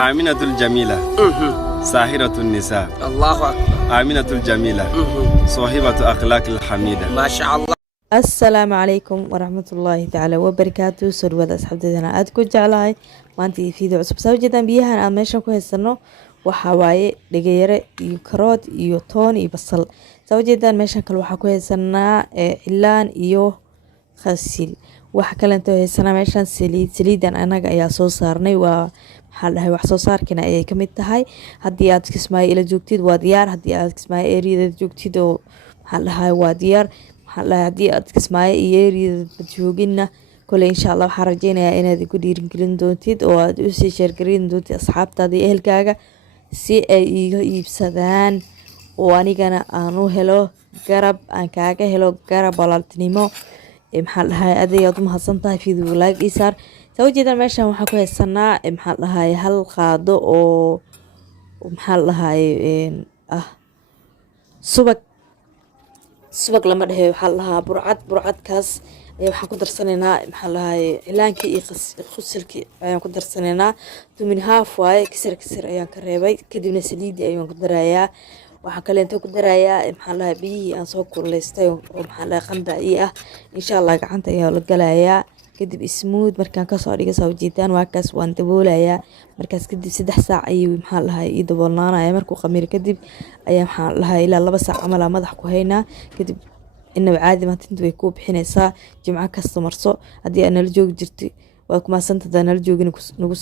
آمنة الجميلة ساهرة النساء الله أكبر. آمنة الجميلة صاحبة أخلاق الحميدة. ما شاء الله. asalaamu calaykum waraxmatullaahi tacaala wabarakaatu soo dhawaada asxaabteedana aada ku jeclahay maanta iyo fiideo cusub saa ujeedaan biyahan aan meeshan ku haysano waxaa waaye dhegayare iyo karood iyo toon iyo basal saa ujeedaan meeshan kale waxaa ku haysanaa cilaan iyo khasil waxa kale intoo haysanaa meeshan saliidan anaga ayaa soo saarnay waa maxaa dhahay wax soo saarkina ayay kamid tahay haddii aad kismaayo ila joogtid waa diyaar haddii aad kismaayo eriyada joogtid oo maxaa dhahay waa diyaar haddii aad kismaayo iyo eriyada joogina kole insha Allah waxaan rajeynayaa inaad igu dhiirigelin doontid oo aad u sii sheergarin doontid asxaabtaada iyo ehelkaaga si ay iga iibsadaan oo anigana aan u helo garab aan kaaga helo garab walaaltinimo maxaa dhahay adeeyaad u mahadsantahay fiideo like isaar soo jeedaan meeshan waxaa ku haysanaa maxaa dhahay hal qaado oo maxaa dhahay subag lama dhahay waxaa lahaa burcadkaas ayaa waxaan ku darsanaynaa maxaa lahaa cilaankii iyo khusilkii ayaan ku darsanaynaa tumin haaf waaye kisir ayaan ka reebay kadibna saliidii ayaan ku darayaa waxaa kale inta ku darayaa maxaa lahaa biyihii aan soo kululeystay oo maxaa lahaa qandac ii ah insha Allah gacanta ayaa la galayaa kadib smooth markaan kasoo dhigo soo jeedaan waa kaas waan daboolayaa markaas kadib 3 saac ayuu maxaa lahaa ii daboolnaanaya markuu qamiir kadib ayaa maxaa lahaa ilaa 2 saac camal madax ku haynaa kadib inuu caadi ma tintu way ku bixinaysaa jimco kasta marso haddii aan la joogi jirtay waa kuma santada nala joogin nagu